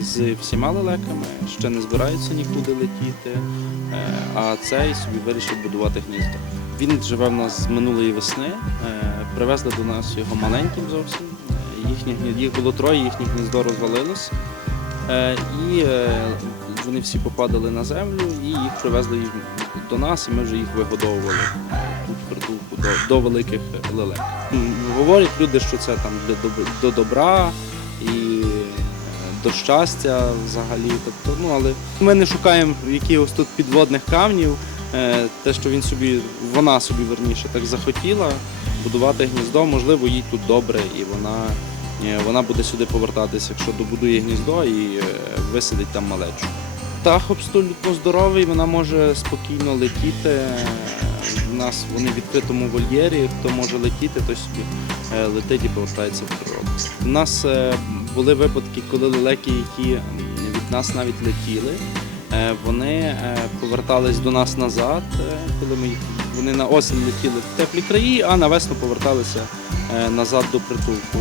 з всіма лелеками, ще не збираються нікуди летіти, е, а цей собі вирішив будувати гніздо. Він живе в нас з минулої весни. е, Привезли до нас його маленьким зовсім. Е, їх було троє, їхнє гніздо розвалилось. Е, І е, вони всі попадали на землю, і їх привезли до нас, і ми вже їх вигодовували е, тут притулку до, до великих лелек. Говорять люди, що це там до добра і е, до щастя взагалі. Тобто, ну але ми не шукаємо якихось тут підводних камнів. Е, Те, що він собі, вона собі верніше так захотіла будувати гніздо, можливо, їй тут добре, і вона, е, вона буде сюди повертатися, якщо добудує гніздо і е, висадить там малечу. Птах абсолютно здоровий, вона може спокійно летіти. У нас вони в відкритому вольєрі, хто може летіти, той собі летить і повертається в природу. У нас були випадки, коли лелеки, які від нас навіть летіли, е, вони е, повертались до нас назад, е, коли ми вони на осінь летіли в теплі краї, а на весну поверталися назад до притулку.